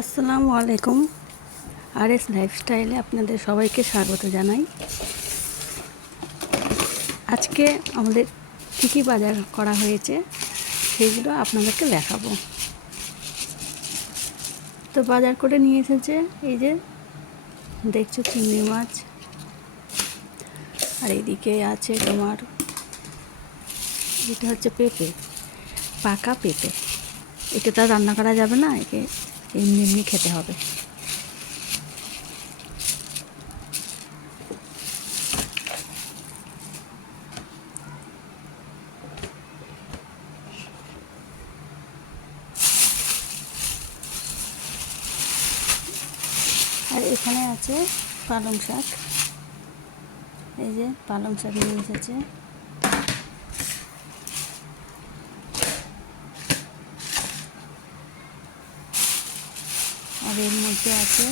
আসসালামু আলাইকুম। আরএস লাইফস্টাইলে আপনাদের সবাইকে স্বাগত জানাই। আজকে আমাদের কী কী বাজার করা হয়েছে সেগুলো আপনাদেরকে দেখাবো। তো বাজার করে নিয়ে এসেছে এই যে দেখছো চিংড়ি মাছ, আর এইদিকে আছে তোমার এটা হচ্ছে পেঁপে, পাকা পেঁপে। এটা তো রান্না করা যাবে না, একে এমনি এমনি খেতে হবে। আর এখানে আছে পালং শাক, এই যে পালং শাক নিয়ে এসেছে। আর এর মধ্যে আছে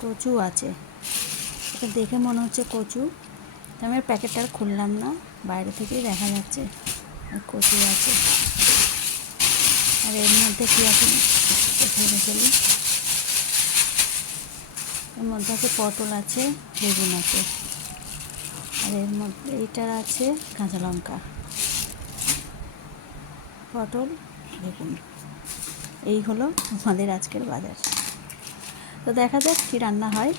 কচু আছে, এটা দেখে মনে হচ্ছে কচু, আমি আর প্যাকেটটা আর খুললাম না, বাইরে থেকেই দেখা যাচ্ছে। আর কচু আছে। আর এর মধ্যে কী আছে এখানে ফেলি, এর মধ্যে আছে পটল আছে, বেগুন আছে। আর এর মধ্যে এইটার আছে কাঁচা লঙ্কা, পটল, বেগুন। এই হলো আমাদের আজকের বাজার। তো দেখা যাক কী রান্না হয়,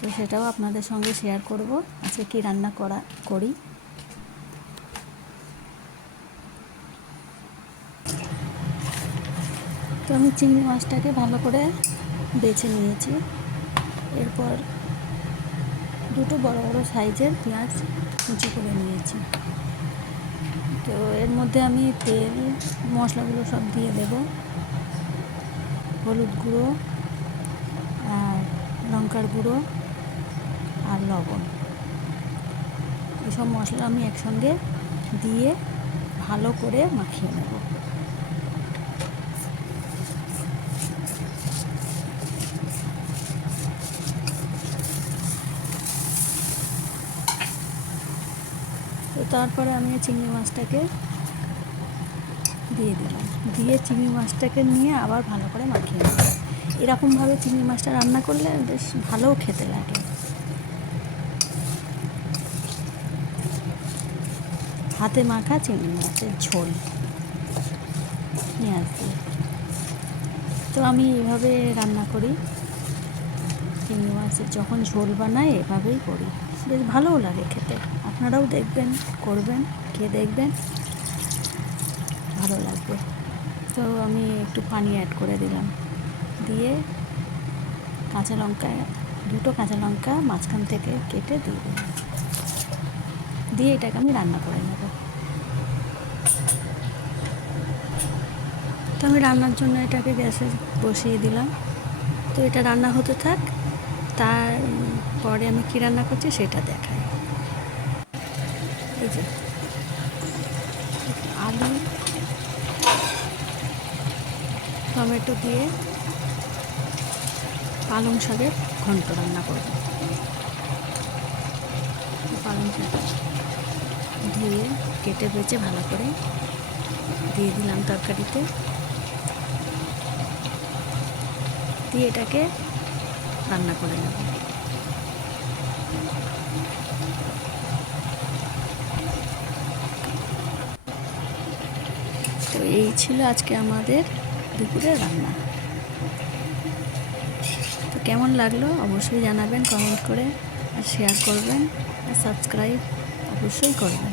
তো সেটাও আপনাদের সঙ্গে শেয়ার করব আজকে কী রান্না করি। তো আমি চিংড়ি মাছটাকে ভালো করে বেছে নিয়েছি। এরপর দুটো বড় বড় সাইজের পেঁয়াজ কুচি করে নিয়েছি। তো এর মধ্যে আমি তেল মশলাগুলো সব দিয়ে দেব, হলুদ গুঁড়ো আর লঙ্কার গুঁড়ো আর লবণ, এসব মশলা আমি একসঙ্গে দিয়ে ভালো করে মাখিয়ে নেব। তো তারপরে আমি চিংড়ি মাছটাকে দিয়ে দিলাম, দিয়ে চিংড়ি মাছটাকে নিয়ে আবার ভালো করে মাখিয়ে নেব। এরকমভাবে চিংড়ি মাছটা রান্না করলে বেশ ভালোও খেতে লাগে। হাতে মাখা চিংড়ি মাছের ঝোল পেঁয়াজ দিয়ে। তো আমি এভাবে রান্না করি, চিংড়ি মাছের যখন ঝোল বানাই এভাবেই করি, বেশ ভালোও লাগে খেতে। আপনারাও দেখবেন, করবেন, খেয়ে দেখবেন, ভালো লাগবে। তো আমি একটু পানি অ্যাড করে দিলাম, দিয়ে কাঁচা লঙ্কা, দুটো কাঁচা লঙ্কা মাঝখান থেকে কেটে দিয়ে দিলাম, দিয়ে এটাকে আমি রান্না করে নেব। তো আমি রান্নার জন্য এটাকে গ্যাসে বসিয়ে দিলাম। তো এটা রান্না হতে থাক, তারপরে আমি কী রান্না করছি সেটা দেখাই। এই যে আলু টমেটো দিয়ে পালং শাকের ঘন্ট রান্না করব। পালং শাক ধুয়ে কেটে বেছে ভালো করে দিয়ে দিলাম তরকারিতে, দিয়ে এটাকে রান্না করে নেব। তো এই ছিল আজকে আমাদের দুপুরের রান্না। তো কেমন লাগলো অবশ্যই জানাবেন কমেন্ট করে, আর শেয়ার করবেন, আর সাবস্ক্রাইব অবশ্যই করবেন।